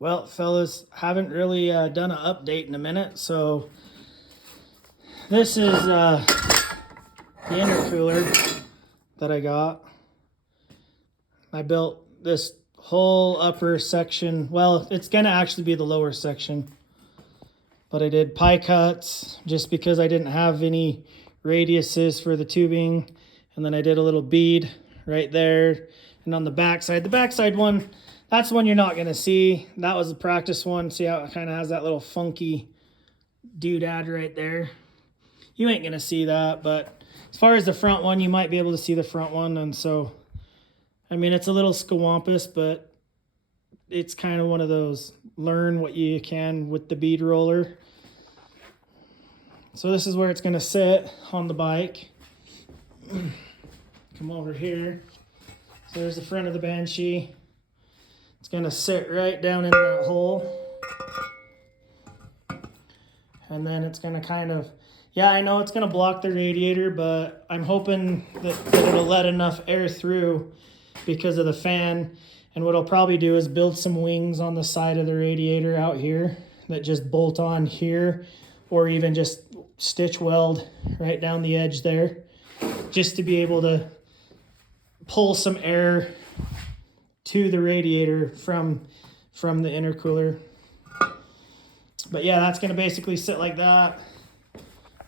Well, fellas, haven't really done an update in a minute, so this is the intercooler that I got. I built this whole upper section. Well, it's going to actually be the lower section, but I did pie cuts just because I didn't have any radiuses for the tubing, and then I did a little bead right there. And on the backside one, that's one you're not going to see. That was the practice one. See how it kind of has that little funky doodad right there? You ain't going to see that, but as far as the front one, you might be able to see the front one. And so, I mean, it's a little scawampus, but it's kind of one of those learn what you can with the bead roller. So this is where it's going to sit on the bike. Come over here. So there's the front of the Banshee. It's going to sit right down in that hole. And then it's going to kind of, yeah, I know it's going to block the radiator, but I'm hoping that it'll let enough air through because of the fan. And what I'll probably do is build some wings on the side of the radiator out here that just bolt on here, or even just stitch weld right down the edge there, just to be able to pull some air to the radiator from the intercooler. But yeah, that's going to basically sit like that.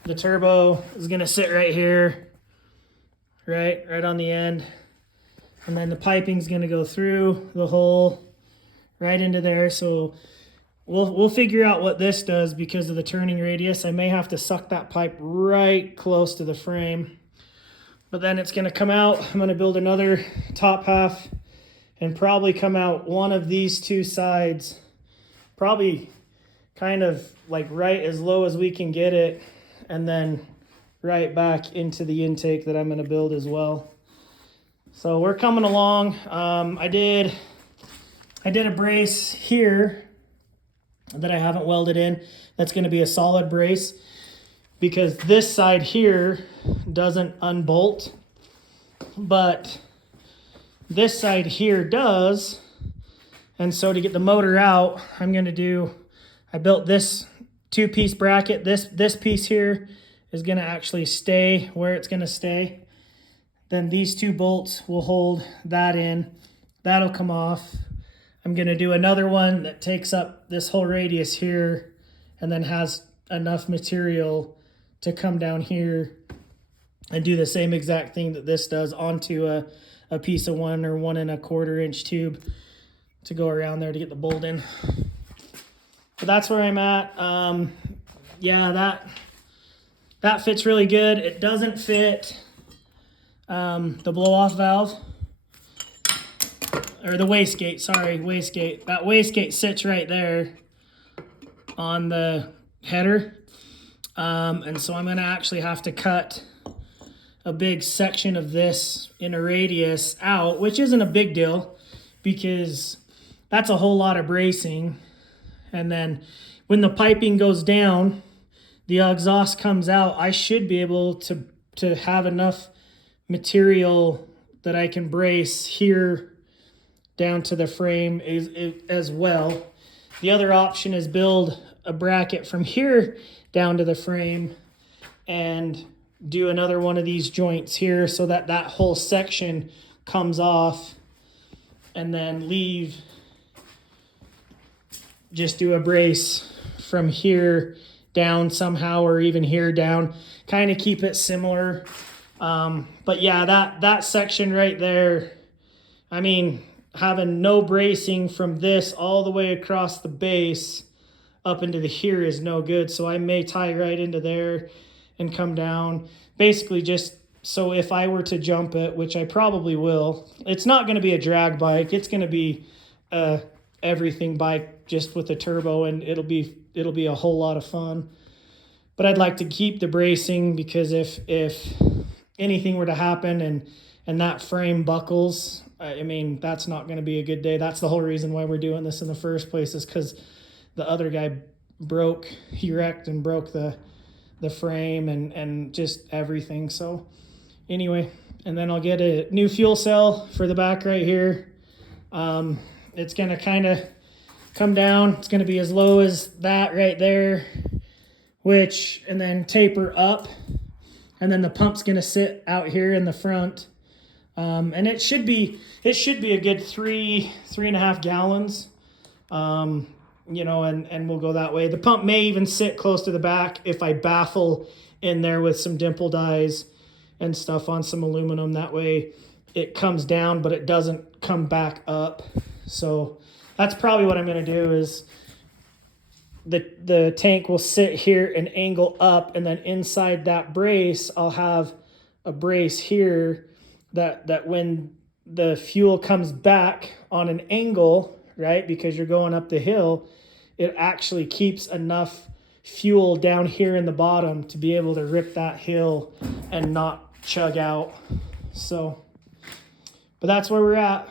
The turbo is going to sit right here, right on the end. And then the piping is going to go through the hole right into there. So we'll figure out what this does because of the turning radius. I may have to suck that pipe right close to the frame. But then it's going to come out. I'm going to build another top half and probably come out one of these two sides. Probably kind of like right as low as we can get it. And then right back into the intake that I'm going to build as well. So we're coming along. I did a brace here that I haven't welded in. That's going to be a solid brace because this side here doesn't unbolt, but this side here does. And so to get the motor out, I built this 2-piece bracket. This piece here is going to actually stay where it's going to stay. Then these 2 bolts will hold that in. That'll come off. I'm going to do another one that takes up this whole radius here and then has enough material to come down here and do the same exact thing that this does onto a piece of 1 or 1 1/4 inch tube to go around there to get the bolt in. But that's where I'm at. Yeah, that fits really good. It doesn't fit the blow-off valve, or the wastegate, sorry, wastegate. That wastegate sits right there on the header. And so I'm gonna actually have to cut a big section of this in a radius out, which isn't a big deal because that's a whole lot of bracing. And then when the piping goes down, the exhaust comes out, I should be able to have enough material that I can brace here down to the frame as well. The other option is build a bracket from here down to the frame and do another one of these joints here so that that whole section comes off, and then just do a brace from here down somehow, or even here down, kind of keep it similar. But yeah, that section right there, I mean, having no bracing from this all the way across the base up into the here is no good. So I may tie right into there and come down. Basically just so if I were to jump it, which I probably will, it's not going to be a drag bike. It's going to be a everything bike just with a turbo, and it'll be a whole lot of fun. But I'd like to keep the bracing because if anything were to happen and that frame buckles, I mean, that's not going to be a good day. That's the whole reason why we're doing this in the first place, is because the other guy he wrecked and broke the frame and just everything. So anyway, and then I'll get a new fuel cell for the back right here. It's going to kind of come down. It's going to be as low as that right there, and then taper up. And then the pump's going to sit out here in the front. And it should be a good 3.5 gallons. You know, and we'll go that way. The pump may even sit close to the back if I baffle in there with some dimple dies and stuff on some aluminum. That way it comes down, but it doesn't come back up. So that's probably what I'm going to do is the tank will sit here and angle up, and then inside that brace, I'll have a brace here that when the fuel comes back on an angle, right, because you're going up the hill, it actually keeps enough fuel down here in the bottom to be able to rip that hill and not chug out. So, but that's where we're at.